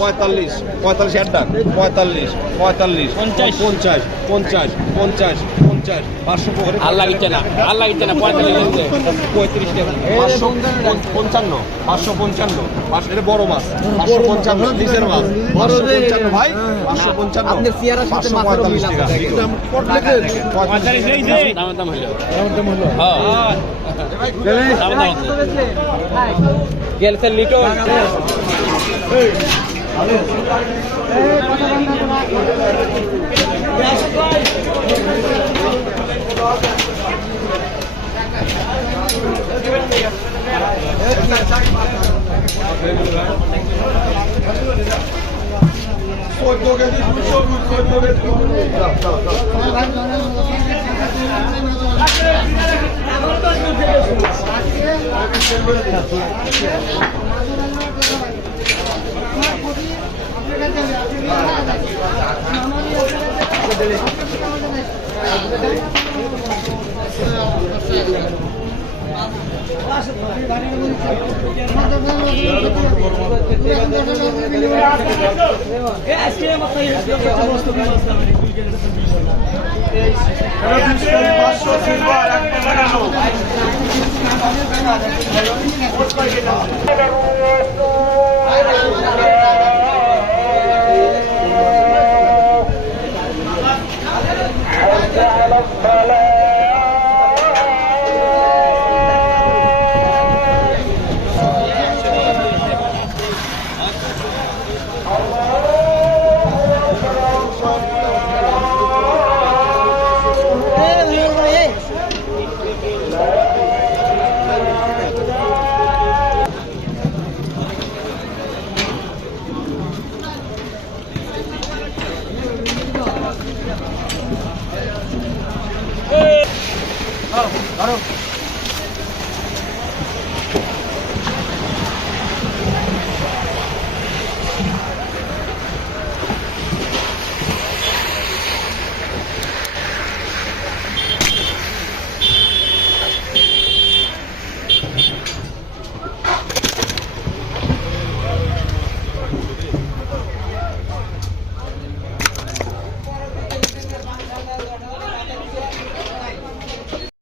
পঁয়তাল্লিশ, পঁয়তাল্লিশ একটা, পঁয়তাল্লিশ, পঁয়তাল্লিশ, পঞ্চাশ, পঞ্চাশ, পঞ্চাশ, পঞ্চাশ, পঞ্চাশ, 500 আর লাগিচ্ছে না, আর লাগিচ্ছে না, 35 টাকা, 555, 555, 500 এটা বড় মাছ, 555 নিচের মাছ, 555 ভাই, 555 আপনার চেয়ারের সাথে মাছের মিল আছে দেখেন, 45 এই যে দাম হলো, হ্যাঁ দাম গেলছে লিটো Gracias.